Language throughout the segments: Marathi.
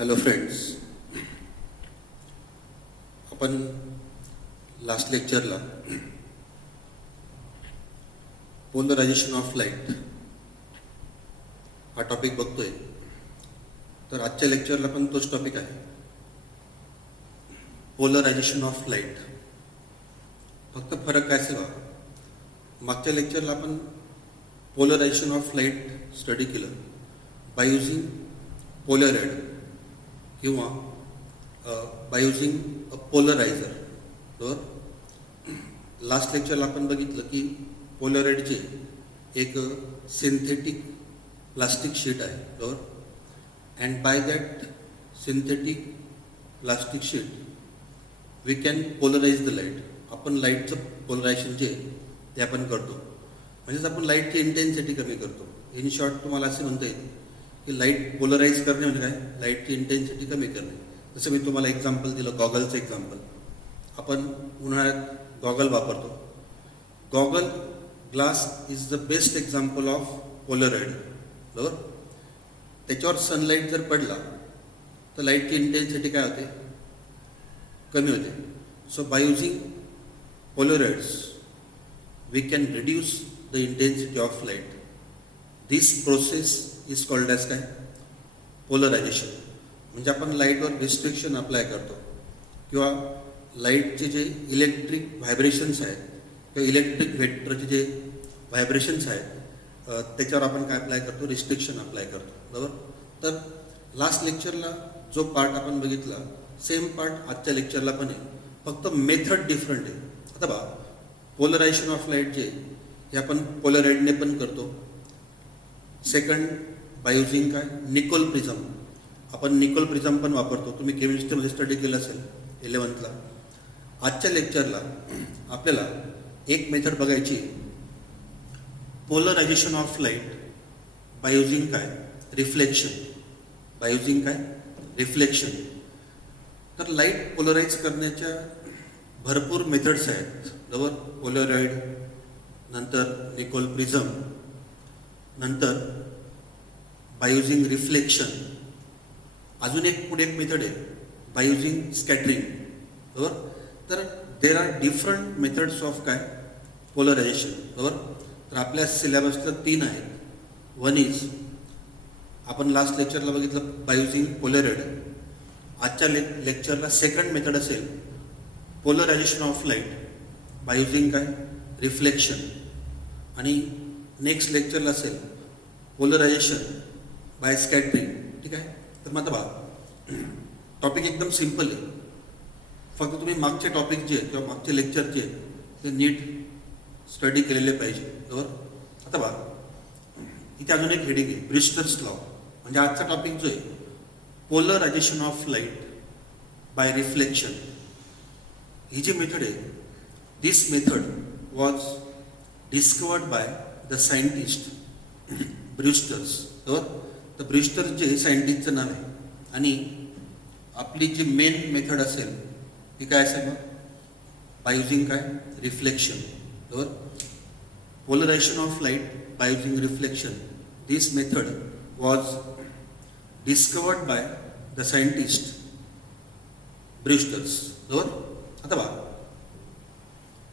हॅलो फ्रेंड्स, आपण लास्ट लेक्चरला पोलरायझेशन ऑफ लाईट हा टॉपिक बघतोय. तर आजच्या लेक्चरला पण तोच टॉपिक आहे, पोलरायझेशन ऑफ लाईट. फक्त फरक काय असेल, मागच्या लेक्चरला आपण पोलरायझेशन ऑफ लाईट स्टडी केलं बाय युझिंग पोलराइड किंवा बाय युझिंग अ पोलरायझर. तर लास्ट लेक्चरला आपण बघितलं की पोलराइड जे एक सिंथेटिक प्लास्टिक शीट आहे, तर and by that synthetic plastic sheet we can polarise the light. आपण लाईटचं पोलरायझेशन जे ते आपण करतो, म्हणजेच आपण लाईटची इंटेन्सिटी कमी करतो. इन शॉर्ट तुम्हाला असे म्हणता येईल की लाईट पोलराइज करणे म्हणजे काय, लाईटची इंटेन्सिटी कमी करणे. जसं मी तुम्हाला एक्झाम्पल दिलं, गॉगलचं एक्झाम्पल. आपण उन्हाळ्यात गॉगल वापरतो. Goggle glass is the best example of Polaroid, बरोबर. त्याच्यावर सनलाईट जर पडला तर लाईटची इंटेन्सिटी काय होते, कमी होते. So by using polaroids we can reduce the intensity of light. This process is called as काय, पोलरायझेशन. म्हणजे आपण लाईटवर रिस्ट्रिक्शन अप्लाय करतो किंवा लाईटचे जे इलेक्ट्रिक व्हायब्रेशन्स आहेत किंवा इलेक्ट्रिक व्हेक्टरचे जे व्हायब्रेशन्स आहेत त्याच्यावर आपण काय अप्लाय करतो, रिस्ट्रिक्शन अप्लाय करतो, बरोबर. तर लास्ट लेक्चरला जो पार्ट आपण बघितला सेम पार्ट आजच्या लेक्चरला पण आहे, फक्त मेथड डिफरंट आहे. आता बघा, पोलरायझेशन ऑफ लाईट जे हे आपण पोलराइडने पण करतो. सेकंड बाय युझिंग काय, निकोल प्रिझम. आपण निकोल प्रिझम पण वापरतो. तुम्ही केमिस्ट्रीमध्ये स्टडी केलं असेल 11th ला. आजच्या लेक्चरला आपल्याला एक मेथड बघायची, polarization of light by using काय, रिफ्लेक्शन. बाय युझिंग काय, रिफ्लेक्शन. तर लाईट पोलराइज करण्याच्या भरपूर मेथड्स आहेत, बरोबर. पोलराइड, नंतर निकोल प्रिझम, नंतर बाय युझिंग रिफ्लेक्शन. अजून एक पुढे एक मेथड आहे बाय युझिंग स्कॅटरिंग, बरोबर. तर there are different methods of काय, पोलरायझेशन, बरोबर. तर आपल्या सिलेबसला 3 आहेत. वन इज, आपण लास्ट लेक्चरला बघितलं बाय युझिंग पोलराइड. आजच्या लेक्चरला सेकंड मेथड असेल polarization of light by using काय, रिफ्लेक्शन. आणि नेक्स्ट लेक्चरला असेल पोलरायझेशन बाय स्कॅटरिंग. ठीक आहे. तर मग आता बघा, टॉपिक एकदम सिम्पल आहे. फक्त तुम्ही मागचे टॉपिक जे किंवा मागचे लेक्चर जे ते नीट स्टडी केलेले पाहिजे, बरोबर. आता बघा, इथे अजून एक हेडिंग आहे, ब्रिस्टर्स लॉ. म्हणजे आजचा टॉपिक जो आहे polarisation of light by reflection. ही जी मेथड आहे, this method was discovered by the scientist Brewster's, बरोबर. तर ब्रिस्टर्स जे सायंटिस्टचं नाव आहे. आणि आपली जी मेन मेथड असेल ती काय असेल, मग बाय युझिंग काय, रिफ्लेक्शन, बरोबर. Polarization of light by using reflection. This method was discovered by the scientist Brewster's, बरोबर. आता बघा,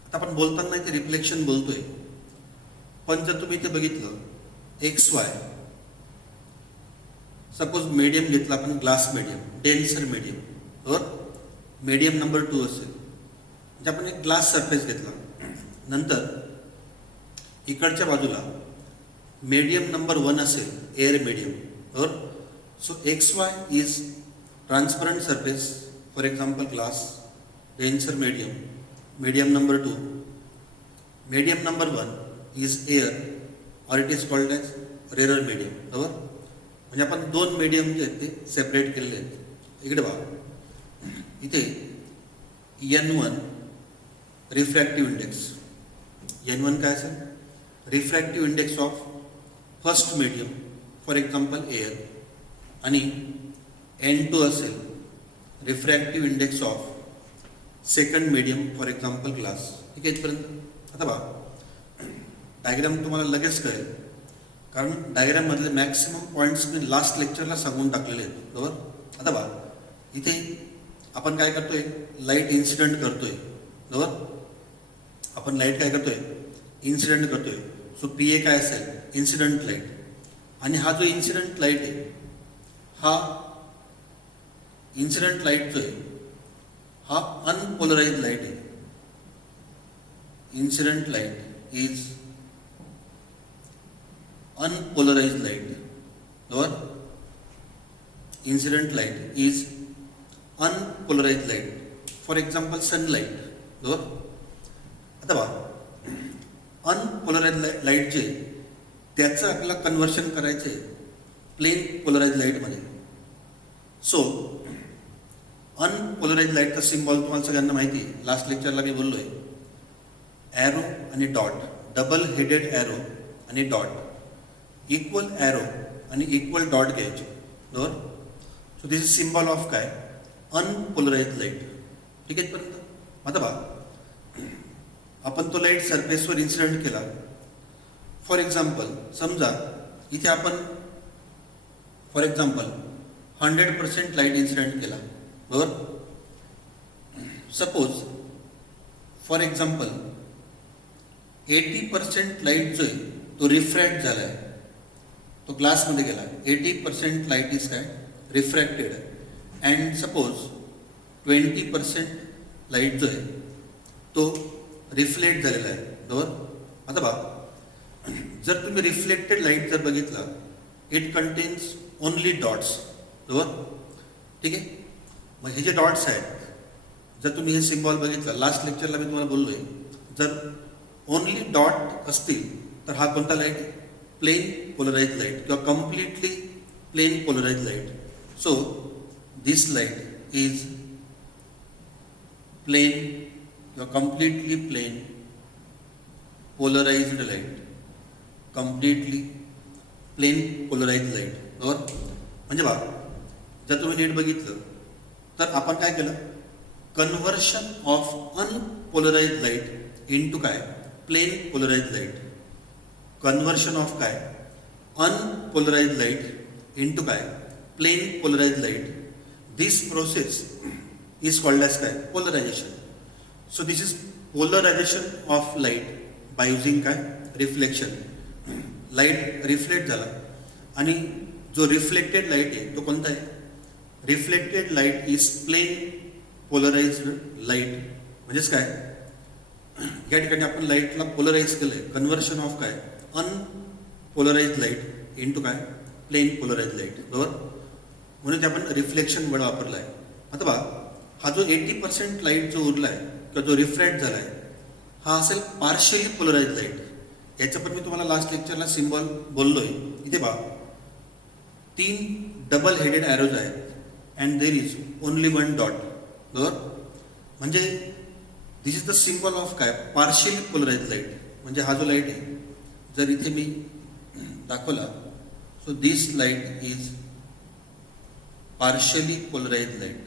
आता आपण बोलताना इथे रिफ्लेक्शन बोलतोय, पण जर तुम्ही इथे बघितलं XY, सपोज मीडियम घेतला आपण, ग्लास मीडियम, डेन्सर मीडियम, बरोबर. मीडियम नंबर 2 असेल, म्हणजे आपण एक ग्लास सरफेस घेतला. नंतर इकडच्या बाजूला मीडियम नंबर 1 असेल, एअर मीडियम, बरोबर. So XY is transparent surface, for example glass, denser medium, medium number 2, medium number 1 is air और it is called as rare medium, बरोबर. म्हणजे आपण 2 मीडियम जे आहेत ते सेपरेट केलेले आहेत. इकडे बघा, इथे N1 रिफ्रॅक्टिव्ह इंडेक्स. N1 काय असेल, refractive index of first medium, for example air. आणि N2 असेल refractive index of second medium, for example glass. ठीक आहे इथपर्यंत. आता बघा, डायग्राम तुम्हाला लगेच कळेल, कारण डायग्राममधले मॅक्सिमम पॉईंट्स मी लास्ट लेक्चरला सांगून टाकलेले आहेत, बरोबर. आता बघा इथे आपण काय करतोय, लाईट इन्सिडेंट करतोय बरोबर. आपण लाईट काय करतोय, इन्सिडेंट करतोय. सो पी ए काय असेल, इन्सिडेंट लाईट. आणि हा जो इन्सिडेंट लाईट आहे, हा इन्सिडेंट लाईट जो आहे हा अनपोलराइज लाईट आहे. Incident light is unpolarise light बरोबर. Incident light is unpolarise light. For example sunlight बरोबर. आता बघा अनपोलराइज लाईट जे त्याचं आपल्याला कन्व्हर्शन करायचं आहे प्लेन पोलराइज लाईटमध्ये. सो अनपोलराइज लाईटचा सिम्बॉल तुम्हाला सगळ्यांना माहिती आहे, लास्ट लेक्चरला मी बोललोय. ॲरो आणि डॉट, डबल हेडेड ॲरो आणि डॉट, इक्वल ॲरो आणि इक्वल डॉट घ्यायचे बरोबर. So this is symbol of काय, अनपोलराइज लाईट. ठीक आहे पर्यंत. आता बघा आपण तो लाईट सरफेसवर इन्सिडेंट केला. फॉर एक्झाम्पल समजा इथे आपण फॉर एक्झाम्पल 100% लाईट इन्सिडेंट केला बरोबर. सपोज फॉर एक्झाम्पल 80% लाईट जो आहे तो रिफ्रॅक्ट झाला आहे, तो ग्लासमध्ये गेला. 80% लाईट इज काय, रिफ्रॅक्टेड. अँड सपोज 20% लाईट जो आहे तो रिफ्लेक्ट झालेला आहे बरोबर. आता बघा जर तुम्ही रिफ्लेक्टेड लाईट जर बघितला, इट कंटेन्स ओनली डॉट्स बरोबर. ठीक आहे. मग हे जे डॉट्स आहेत, जर तुम्ही हे सिम्बॉल बघितला, लास्ट लेक्चरला मी तुम्हाला बोललोय, जर ओनली डॉट असतील तर हा कोणता लाईट आहे, प्लेन पोलराइज लाईट किंवा completely plane polarise light. So this light is plane किंवा completely plane polarised light. Completely plane polarise light बरोबर. म्हणजे बघा जर तुम्ही नीट बघितलं तर आपण काय केलं, conversion of unpolarise light into काय, plane polarise light. Conversion of काय, अनपोलराइज लाईट इनटू काय, plane polarise light. This process is called as काय, polarisation. So this is polarisation of light by using काय, रिफ्लेक्शन. लाईट रिफ्लेक्ट झाला आणि जो रिफ्लेक्टेड लाईट आहे तो कोणता आहे, reflected light is plane polarised light. म्हणजेच काय, या ठिकाणी आपण लाईटला पोलराइज केलंय. कन्व्हर्शन ऑफ काय, अनपोलराइज लाईट इनटू काय, प्लेन पोलराइज लाईट बरोबर. म्हणून ते आपण रिफ्लेक्शन वर्ड वापरला आहे. आता बघा हा जो 80% लाईट जो उरला आहे किंवा जो रिफ्रॅक्ट झाला आहे, हा असेल पार्शियली पोलराइज लाईट. याचं पण मी तुम्हाला लास्ट लेक्चरला सिम्बॉल बोललोय. इथे पहा 3 डबल हेडेड ॲरोज आहेत and there is only 1 dot बरोबर. म्हणजे this is the symbol of काय, पार्शियली पोलराइज लाईट. म्हणजे हा जो लाईट आहे जर इथे मी दाखवला, so this light is partially polarize light.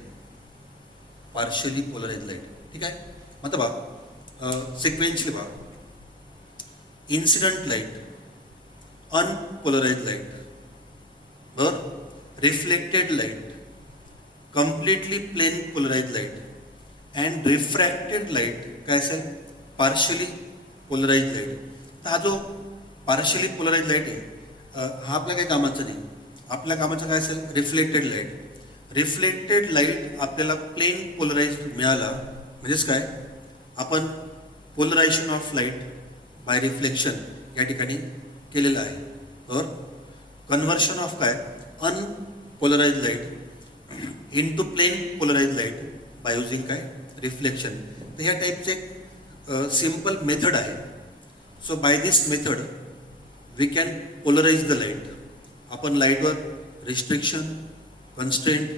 Partially polarize light. ठीक आहे. आता बघा सिक्वेन्शियली बघा, इन्सिडेंट लाईट, अनपोलराइज लाईट बरोबर, reflected light, completely plane polarise light and refracted light काय असेल, पार्शियली पोलराइज लाईट. तर हा जो पार्शियली पोलराइज लाईट आहे हा आपल्या काही कामाचा नाही. आपल्या कामाचं काय असेल, रिफ्लेक्टेड लाईट. रिफ्लेक्टेड लाईट आपल्याला प्लेन पोलराइज मिळाला म्हणजेच काय, आपण polarisation of light by reflection या ठिकाणी केलेलं आहे बरोबर. कन्व्हर्शन ऑफ काय, unpolarise light into plane polarise light by using काय, रिफ्लेक्शन. तर ह्या टाईपचे एक सिम्पल मेथड आहे. So by this method we can polarise the light. आपण लाईटवर रिस्ट्रिक्शन, कन्स्ट्रेंट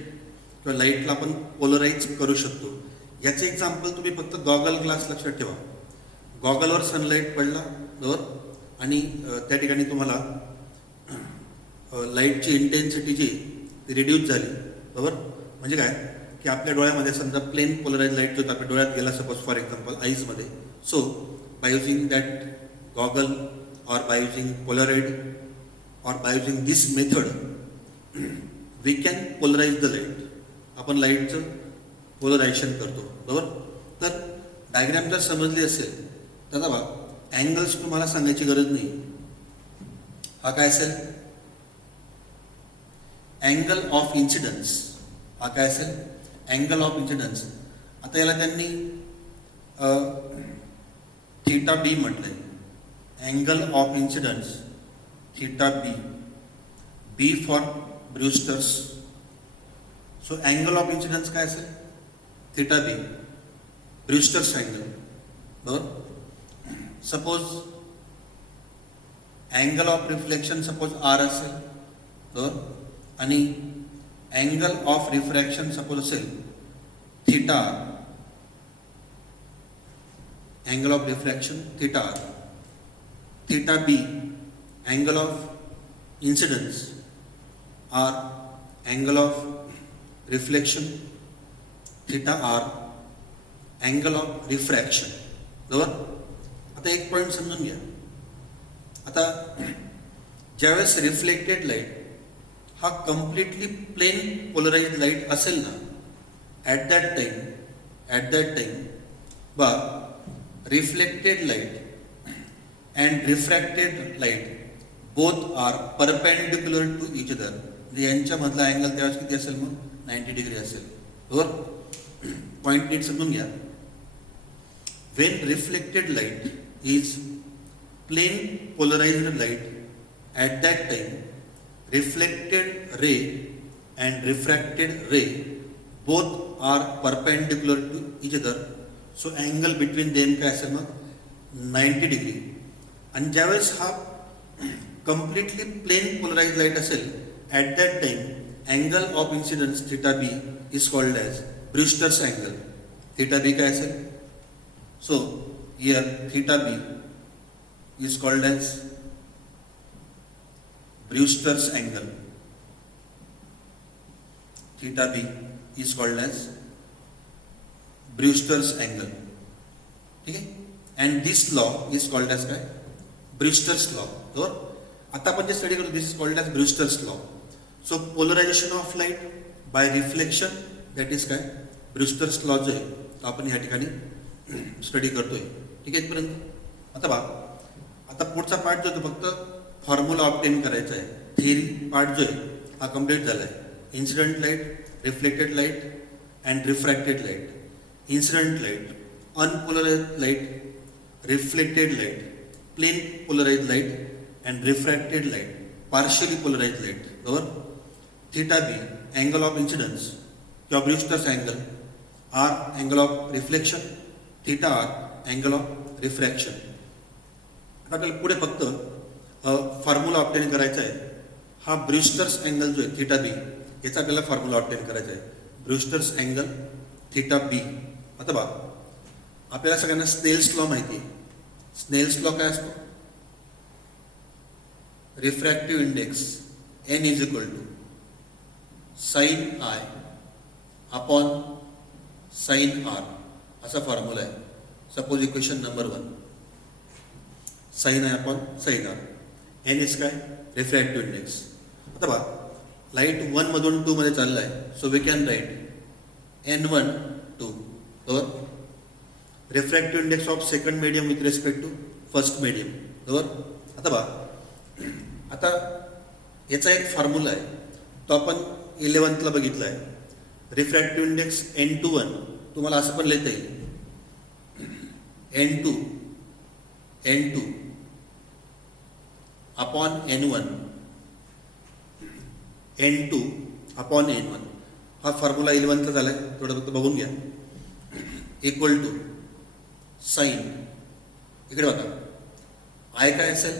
किंवा लाईटला आपण पोलराइज करू शकतो. याचे एक्झाम्पल तुम्ही फक्त गॉगल ग्लास लक्षात ठेवा. गॉगलवर सनलाईट पडला बरोबर आणि त्या ठिकाणी तुम्हाला लाईटची इंटेन्सिटी जी ती रिड्यूस झाली बरोबर. म्हणजे काय की आपल्या डोळ्यामध्ये समजा प्लेन पोलराइज लाईट जो आपल्या डोळ्यात गेला सपोज फॉर एक्झाम्पल आईजमध्ये. So by using that goggle or by using Polaroid or by using this method we can polarise the light. आपण लाईटचं पोलरायझेशन करतो, बरोबर. तर डायग्राम जर समजली असेल तर आता बघा, अँगल्स तुम्हाला सांगायची गरज नाही. हा काय असेल, अँगल ऑफ इन्सिडन्स. हा काय असेल, अँगल ऑफ इन्सिडन्स. आता याला त्यांनी थीटा बी म्हटलंय. Angle of incidence theta B, B for Brewster's. So angle of incidence काय असेल, थीटा बी, ब्रूस्टर्स अँगल, बरोबर. Suppose angle of reflection suppose R असेल, बरोबर, आणि अँगल ऑफ रिफ्रॅक्शन सपोज असेल theta R. Angle of refraction theta R. Theta B angle of incidence R. Angle of reflection theta R. Angle of refraction, बरोबर. आता एक पॉईंट समजून घ्या. आता ज्यावेळेस रिफ्लेक्टेड लाईट हा कम्प्लिटली प्लेन पोलराइज्ड लाईट असेल ना, ॲट दॅट टाइम बा reflected light and refracted light both are perpendicular to each other. म्हणजे यांच्यामधला अँगल त्यावेळेस किती असेल, मग 90 डिग्री असेल, बरोबर. पॉईंट नीट समजून घ्या. when reflected light is plane polarized light, at that time reflected ray and refracted ray both are perpendicular to each other. So angle between them काय असेल मग 90 डिग्री. आणि ज्यावेळेस हा कम्प्लिटली प्लेन पोलराइज्ड लाईट असेल, at that time angle of incidence theta B is called as Brewster's angle. Theta B काय असेल, so here theta b is called as Brewster's angle. Theta b is called as Brewster's angle. ठीक आहे. and this law is called as काय, Brewster's law. बरोबर. आता आपण जे स्टडी करतो this is called as Brewster's law. So polarisation of light by reflection, that is काय, Brewster's law जो आहे तो आपण या ठिकाणी स्टडी करतोय. ठीक आहे इथपर्यंत. आता आता पुढचा पार्ट जो तो फक्त फॉर्म्युला ऑब्टेन करायचा आहे. थिअरी पार्ट जो आहे हा कम्प्लीट झाला आहे. Incident light, reflected light and refracted light. Incident light, unpolarised light, reflected light, plane polarised light and refracted light, partially polarised light, बरोबर. Theta B angle of incidence किंवा Brewster's angle, R angle of reflection, theta R angle of refraction. आपल्याला पुढे फक्त फॉर्म्युला ऑब्टेन करायचा आहे. हा ब्रूस्टर्स अँगल जो आहे थीटा बी, याचा आपल्याला फॉर्म्युला ऑब्टेन करायचा आहे. ब्रूस्टर्स अँगल थीटा बी. आता बघा, आपल्याला सगळ्यांना स्नेल्स लॉ माहिती आहे. स्नेल्स लॉ काय असतो, refractive index n is equal to sine i upon sine r, असा फॉर्म्युला आहे. Suppose equation number 1, sine i upon sine r. N is काय, रिफ्रॅक्टिव्ह इंडेक्स. आता बघा, लाईट 1 मधून 2 मध्ये चालला आहे, so we can write N1 2, बरोबर. Refractive index of second medium with respect to first medium, बरोबर. आता बघा, आता याचा एक फॉर्म्युला आहे, तो आपण 11th ला बघितला आहे. रिफ्रॅक्टिव्ह इंडेक्स N21 तुम्हाला असं पण लिहिता येईल, N2 upon N1, N2 upon N1. हा फॉर्म्युला 11th ला झाला आहे, थोडं फक्त बघून घ्या. इक्वल टू साइन, इकडे बघा, आय काय असेल,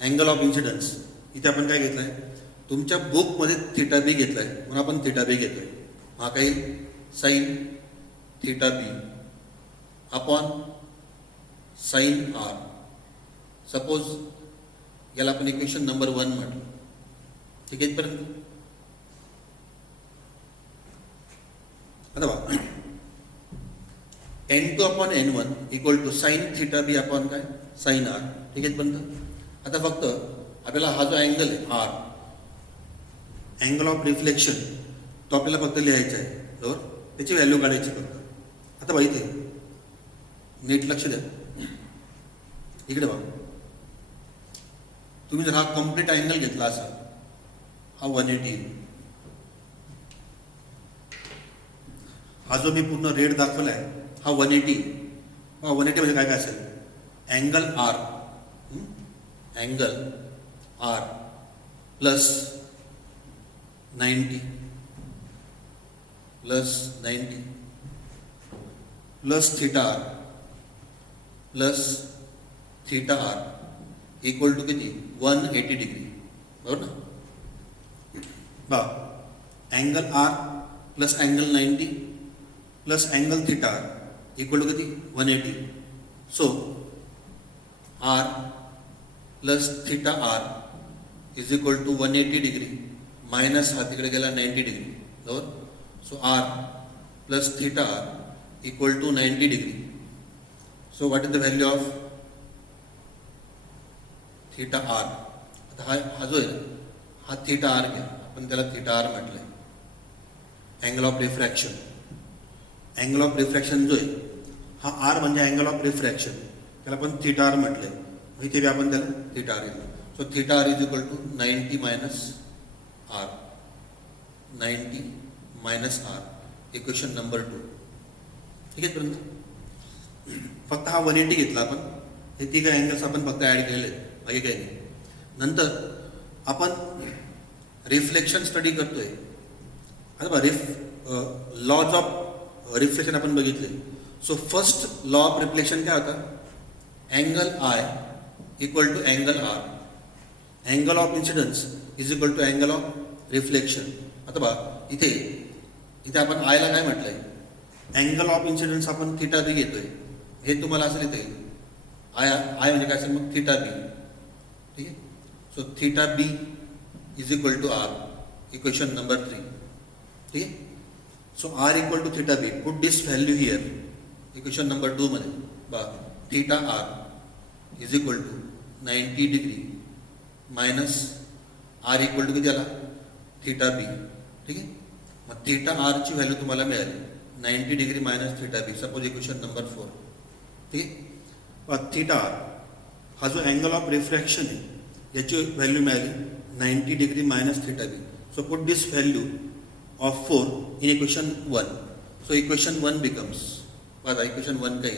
अँगल ऑफ इन्सिडन्स. इथे आपण काय घेतलं आहे, तुमच्या बुकमध्ये थीटा बी घेतला आहे, म्हणून आपण थीटा बी घेतोय. हा काही sign theta b upon sine R. Suppose याला आपण इक्वेशन नंबर 1 म्हटलं. ठीक आहे इथपर्यंत. आता बघा, N2 upon N1 equal to sine theta b upon काय, साइन आर. ठीक आहे इथपर्यंत. आता फक्त आपल्याला हा जो अँगल आहे आर, अँगल ऑफ रिफ्लेक्शन तो आपल्याला फक्त लिहायचा आहे, बरोबर, त्याची व्हॅल्यू काढायची फक्त. आता बघा इथे नीट लक्ष द्या, इकडे बघा, तुम्ही जर हा कम्प्लीट अँगल घेतला असा, हा 180, हा जो मी पूर्ण रेड दाखवला आहे हा 180. 180 म्हणजे काय असेल, angle R, angle r plus 90 plus theta r plus theta r equal to किती, 180 डिग्री, बरोबर ना. बा angle r plus angle 90 plus angle theta r equal to किती, 180. So r plus theta r is equal to 180 degree minus हा तिकडे गेला 90 डिग्री, बरोबर. So r plus theta r equal to 90 degree. So what is the value of theta R. आता हा जो आहे हा थीटा आर घ्या, आपण त्याला थीटा आर म्हटलंय. Angle of refraction, angle of refraction जो आहे हा आर म्हणजे अँगल ऑफ रिफ्रॅक्शन, त्याला आपण थीटा आर म्हटलंय. इथे बी आपण त्याला थीटा आर घेतलं. So theta r is equal to 90 minus r, 90 minus r, equation number 2. ठीक आहे पर्यंत. फक्त हा 180 घेतला आपण, हे तिघ अँगल्स आपण फक्त ॲड केलेले, बाकी काही नाही. नंतर आपण रिफ्लेक्शन स्टडी करतोय. आता बघा लॉज ऑफ रिफ्लेक्शन आपण बघितले. So first law of reflection काय होता, angle i equal to angle R, angle of incidence is equal to angle of reflection. आता बघा इथे आपण आयला काय म्हटलंय, अँगल ऑफ इन्सिडन्स आपण थीटा बी घेतोय, हे तुम्हाला असं लिहिता येईल. आय म्हणजे काय असेल मग थीटा बी. ठीक आहे. So theta B is equal to r, equation number 3. ठीक आहे. So r equal to theta b, put this value here, equation number 2 मध्ये. बा theta r is equal to 90 degree minus r equal to किती आला, थीटा बी. ठीक आहे. मग थीटा आरची व्हॅल्यू तुम्हाला मिळाली 90 डिग्री मायनस थीटा बी, सपोज इक्वेशन नंबर 4. ठीक आहे. थीटा आर हा जो अँगल ऑफ रिफ्रॅक्शन आहे याची व्हॅल्यू मिळाली 90 degree minus theta b. So put this value of 4 in equation 1. So equation 1 becomes, बघा इक्वेशन 1 काय,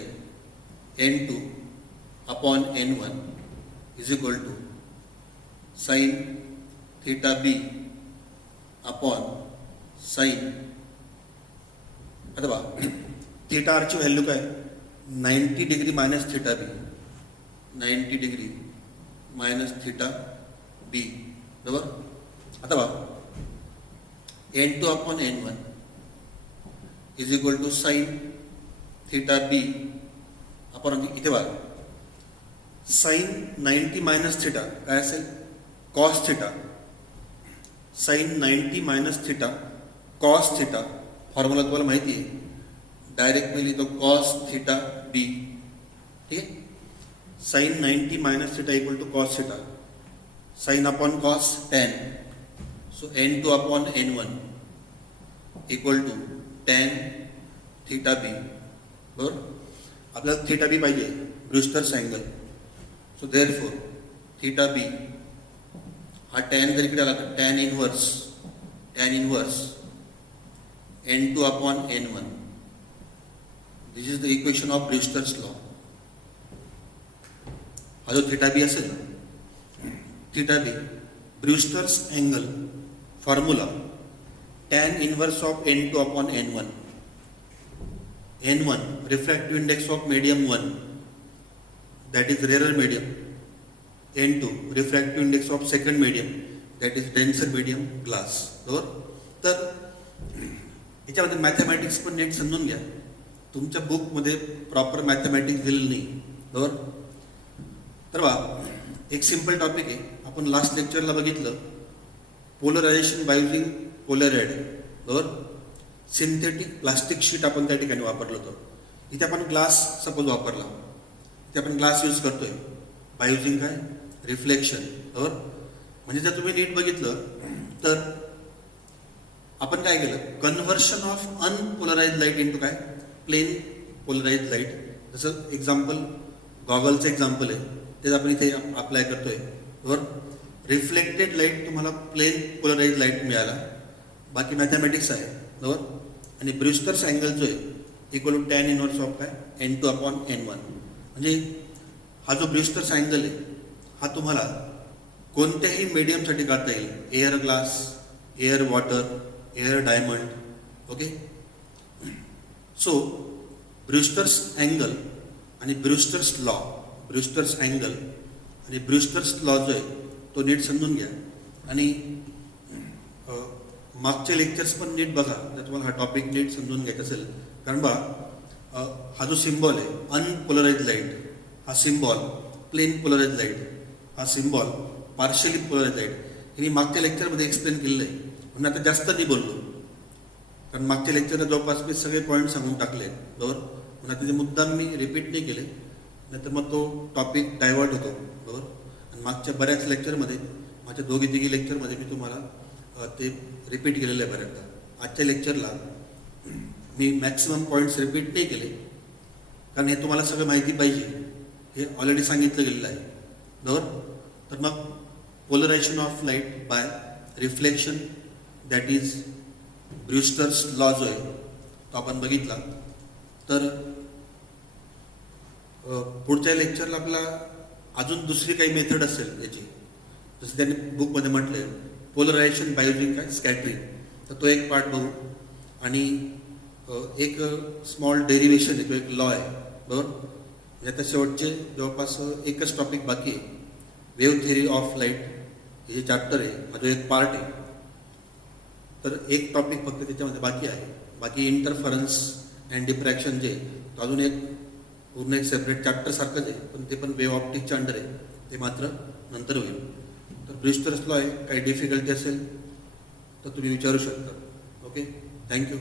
n2 upon n1 is equal to sine theta b upon sine. आता बघा थीटा आरची व्हॅल्यू काय, 90 degree minus theta b, 90 degree minus theta बी, बरोबर. आता बघा n2 upon n1 is equal to sine theta b upon, इथे बघा साइन 90 मायनस थीटा काय असेल, cos theta. Sine 90 minus theta cos theta, formula तुम्हाला माहिती आहे, डायरेक्ट मी लिहितो कॉस थीटा बी. ठीक आहे. Sine 90 minus theta equal to cos theta, sine upon cos tan. So n2 upon n1 equal to tan theta बी, बरोबर. आपल्याला थीटा बी पाहिजे, Brewster's angle. So therefore theta B हा टॅन जर इकडे आला तर tan inverse n2 upon n1. This is the equation of Brewster's law. हा जो थीटा बी असेल, theta B Brewster's angle formula tan inverse of n2 upon n1. n1 refractive index of medium 1, that is rare medium. n2 refractive index of second medium, that is denser medium glass, बरोबर. तर याच्यामध्ये मॅथमॅटिक्स पण नीट समजून घ्या, तुमच्या बुकमध्ये प्रॉपर मॅथमॅटिक्स दिलेलं नाही, बरोबर. तर बघा एक सिम्पल टॉपिक आहे, आपण लास्ट लेक्चरला बघितलं, पोलरायझेशन बाय युजिंग पोलराइड, बरोबर. सिंथेटिक प्लास्टिक शीट आपण त्या ठिकाणी वापरलं होतं. इथे आपण ग्लास सपोज वापरला, इथे आपण ग्लास यूज करतोय बाय युजिंग काय, रिफ्लेक्शन, बरोबर. म्हणजे जर तुम्ही नीट बघितलं तर आपण काय केलं, conversion of unpolarise light into काय, प्लेन पोलराइज लाईट. जसं एक्झाम्पल गॉगलचं एक्झाम्पल आहे, तेच आपण इथे अप्लाय करतोय. बरोबर, रिफ्लेक्टेड लाईट तुम्हाला प्लेन पोलराइज लाईट मिळाला, बाकी मॅथमॅटिक्स आहे. बरोबर, आणि ब्रुस्टर्स अँगल जो आहे equal to tan inverse of काय N2 अपॉन N1. म्हणजे हा जो ब्रुस्टर्स अँगल आहे हा तुम्हाला कोणत्याही मीडियमसाठी काढता येईल, air glass, air water, air diamond. Okay, so Brewster's angle आणि ब्रुस्टर्स लॉ, ब्रुस्टर्स अँगल आणि ब्रुस्टर्स लॉ जो आहे तो नीट समजून घ्या. आणि मागचे लेक्चर्स पण नीट बघा जर तुम्हाला हा टॉपिक नीट समजून घ्यायचा असेल. कारण बा हा जो सिम्बॉल आहे अनपोलराइज लाईट, हा सिम्बॉल प्लेन पोलराइज लाईट, हा सिम्बॉल पार्शियली पोलराइज लाईट, हे मी मागच्या लेक्चरमध्ये एक्सप्लेन केलेलं आहे. म्हणून आता जास्त नाही बोललो, कारण मागच्या लेक्चरला जवळपास मी सगळे पॉईंट सांगून टाकले. बरोबर, म्हणून आता ते मुद्दाम मी रिपीट नाही केले, नाहीतर मग तो टॉपिक डायव्हर्ट होतो. बरोबर, आणि मागच्या बऱ्याच लेक्चरमध्ये, माझ्या दोघी तिघी लेक्चरमध्ये मी तुम्हाला ते रिपीट केलेलं आहे बऱ्याचदा. आजच्या लेक्चरला मी मॅक्सिमम पॉईंट्स रिपीट नाही केले, कारण हे तुम्हाला सगळं माहिती पाहिजे, हे ऑलरेडी सांगितलं गेलेलं आहे. बरोबर, तर मग polarisation of light by reflection, that is Brewster's law जो आहे तो आपण बघितला. तर पुढच्या लेक्चरला आपला अजून दुसरी काही मेथड असेल याची, जसं त्यांनी बुकमध्ये म्हटलं पोलरायझेशन बाय युजिंग काय स्कॅटरिंग, तर तो एक पार्ट बघू. आणि एक स्मॉल डेरिवेशन आहे, तो एक लॉ आहे. बरोबर, आता शेवटचे जवळपास एकच टॉपिक बाकी आहे, वेव्ह थिअरी ऑफ लाईट, हे जे चॅप्टर आहे हा जो एक पार्ट आहे. तर एक टॉपिक फक्त त्याच्यामध्ये बाकी आहे, बाकी इंटरफरन्स अँड डिफ्रॅक्शन जे तो अजून एक पूर्ण एक सेपरेट चॅप्टर सारखंच आहे, पण ते पण वेव्ह ऑप्टिक्सच्या अंडर आहे, ते मात्र नंतर होईल. तर ब्रुस्टर्स लॉ आहे, काही डिफिकल्टी असेल तर तुम्ही विचारू शकता. Okay, thank you.